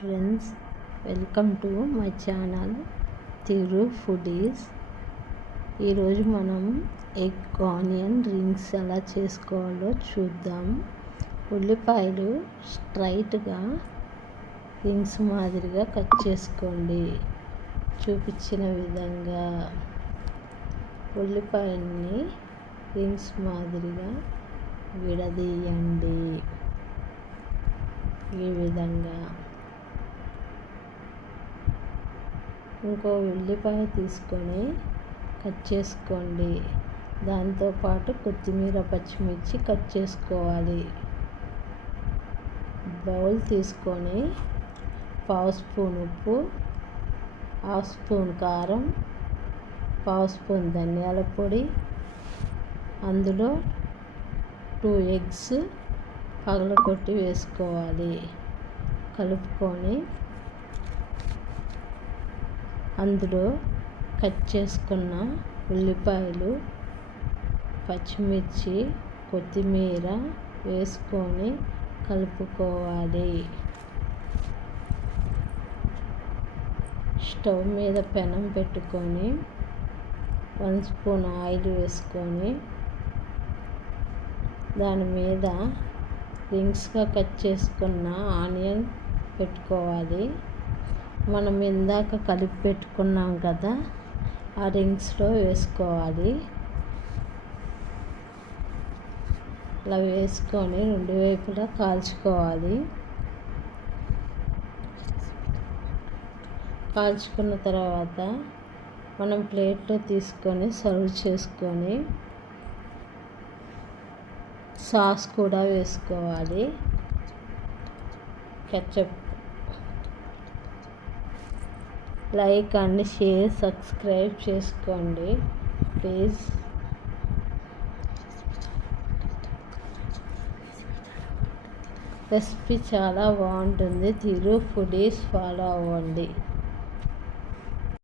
Friends welcome to my channel Tiru foodies ఈరోజు మనం egg onion rings ఎలా చేసుకోవాలో చూద్దాం. ఉల్లిపాయలు స్ట్రైట్గా రింగ్స్ మాదిరిగా కట్ చేసుకోండి. చూపించిన విధంగా ఉల్లిపాయల్ని రింగ్స్ మాదిరిగా విడదీయండి. ఈ విధంగా ఇంకో ఉల్లిపాయ తీసుకొని కట్ చేసుకోండి. దాంతోపాటు కొత్తిమీర పచ్చిమిర్చి కట్ చేసుకోవాలి. బౌల్ తీసుకొని పావు స్పూన్ ఉప్పు హాఫ్ స్పూన్ కారం పావు స్పూన్ ధనియాల పొడి అందులో టూ ఎగ్స్ పగలగొట్టి వేసుకోవాలి. కలుపుకొని అందులో కట్ చేసుకున్న ఉల్లిపాయలు పచ్చిమిర్చి కొత్తిమీర వేసుకొని కలుపుకోవాలి. స్టవ్ మీద పెనం పెట్టుకొని వన్ స్పూన్ ఆయిల్ వేసుకొని దాని మీద రింగ్స్గా కట్ చేసుకున్న ఆనియన్ పెట్టుకోవాలి. మనం ఇందాక కలిపి పెట్టుకున్నాం కదా ఆ రింగ్స్లో వేసుకోవాలి. అలా వేసుకొని రెండు వైపులా కాల్చుకోవాలి. కాల్చుకున్న తర్వాత మనం ప్లేట్లో తీసుకొని సర్వ్ చేసుకొని సాస్ కూడా వేసుకోవాలి. Ketchup like and share subscribe చేసుకోండి. ప్లీజ్. రెసిపీ చాలా బాగుంటుంది. తిరు ఫుడీస్ ఫాలో అవ్వండి.